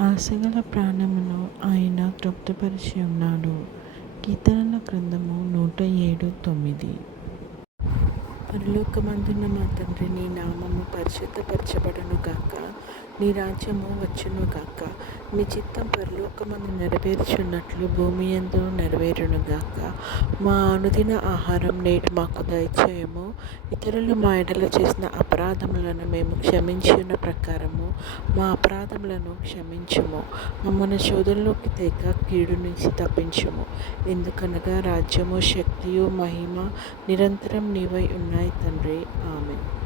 ఆశగల ప్రాణమును ఆయన తృప్తిపరిచి ఉన్నాడు. కీర్తనల గ్రంథము నూట ఏడు తొమ్మిది. పరలోకమందున్న మా తండ్రి నీ నామము పరిశుద్ధపరచబడును గాక నీ రాజ్యము వచ్చును గాక. నీ చిత్తం పరలోకమందు నెరవేర్చున్నట్లు భూమి ఎందు నెరవేరును గాక. మా అనుదిన ఆహారం నేటి మాకు దయచేయము. ఇతరులు మా ఎడల చేసిన అపరాధములను మేము క్షమించిన ప్రకారము మా అపరాధములను క్షమించుము. మమ్మల్ని శోధనలోకి తెగ కీడు నుంచి తప్పించుము. ఎందుకనగా రాజ్యము శక్తియు మహిమ నిరంతరం నీవై ఉన్నాయి తండ్రి. ఆమె